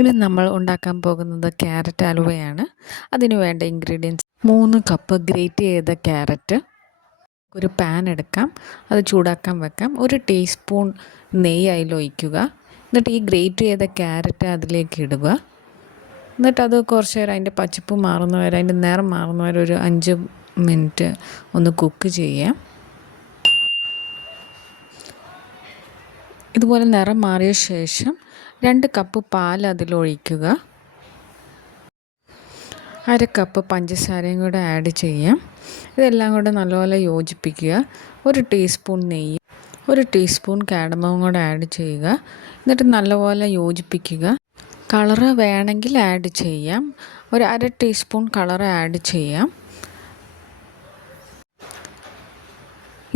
ഇത് നമ്മൾ ഉണ്ടാക്കാൻ പോകുന്നത് ക്യാരറ്റ് ഹലുവയാണ്. അതിന് വേണ്ട ഇൻഗ്രീഡിയൻസ് 3 കപ്പ് ഗ്രേറ്റ് ചെയ്ത ക്യാരറ്റ്, ഒരു പാൻ എടുക്കാം, അത് ചൂടാക്കാൻ വെക്കാം, 1 ടീസ്പൂൺ നെയ്യ് അതിലൊഴിക്കുക. എന്നിട്ട് ഈ ഗ്രേറ്റ് ചെയ്ത ക്യാരറ്റ് അതിലേക്ക് ഇടുക. എന്നിട്ടത് കുറച്ച് നേരം അതിൻ്റെ പച്ചപ്പ് മാറുന്ന വരെ, അതിൻ്റെ നിറം മാറുന്ന വരെ ഒരു 5 മിനിറ്റ് ഒന്ന് കുക്ക് ചെയ്യാം. ഇതുപോലെ നിറം മാറിയ ശേഷം 2 കപ്പ് പാൽ അതിലൊഴിക്കുക. 1/2 കപ്പ് പഞ്ചസാരയും കൂടെ ആഡ് ചെയ്യാം. ഇതെല്ലാം കൂടെ നല്ലപോലെ യോജിപ്പിക്കുക. 1 ടീസ്പൂൺ നെയ്യ്, 1 ടീസ്പൂൺ കാഡമവും കൂടെ ആഡ് ചെയ്യുക. എന്നിട്ട് നല്ലപോലെ യോജിപ്പിക്കുക. കളറ് വേണമെങ്കിൽ ആഡ് ചെയ്യാം. 1/2 ടീസ്പൂൺ കളറ് ആഡ് ചെയ്യാം.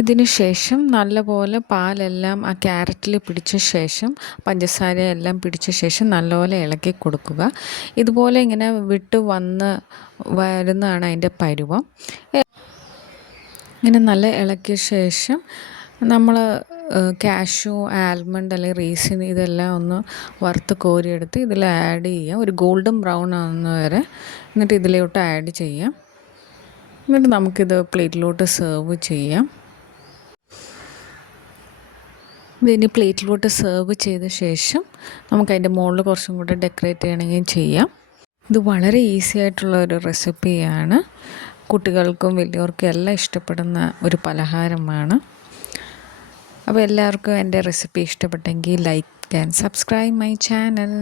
ഇതിന് ശേഷം നല്ലപോലെ പാലെല്ലാം ആ ക്യാരറ്റിൽ പിടിച്ച ശേഷം, പഞ്ചസാര എല്ലാം പിടിച്ച ശേഷം നല്ലപോലെ ഇളക്കി കൊടുക്കുക. ഇതുപോലെ ഇങ്ങനെ വിട്ട് വരുന്നതാണ് അതിൻ്റെ പരുവം. ഇങ്ങനെ നല്ല ഇളക്കിയ ശേഷം നമ്മൾ കാഷ്യൂ, ആൽമണ്ട് അല്ലെങ്കിൽ റീസിൻ ഇതെല്ലാം ഒന്ന് വറുത്ത് കോരിയെടുത്ത് ഇതിൽ ആഡ് ചെയ്യാം. ഒരു ഗോൾഡൻ ബ്രൗൺ ആവുന്ന വരെ എന്നിട്ട് ഇതിലോട്ട് ആഡ് ചെയ്യാം. എന്നിട്ട് നമുക്കിത് പ്ലേറ്റിലോട്ട് സെർവ് ചെയ്യാം. ഇതിനി പ്ലേറ്റിലോട്ട് സെർവ് ചെയ്ത ശേഷം നമുക്കതിൻ്റെ മുകളിൽ കുറച്ചും കൂടെ ഡെക്കറേറ്റ് ചെയ്യണമെങ്കിൽ ചെയ്യാം. ഇത് വളരെ ഈസി ആയിട്ടുള്ള ഒരു റെസിപ്പിയാണ്. കുട്ടികൾക്കും വലിയവർക്കും എല്ലാം ഇഷ്ടപ്പെടുന്ന ഒരു പലഹാരമാണ്. അപ്പോൾ എല്ലാവർക്കും എൻ്റെ റെസിപ്പി ഇഷ്ടപ്പെട്ടെങ്കിൽ like and subscribe my channel.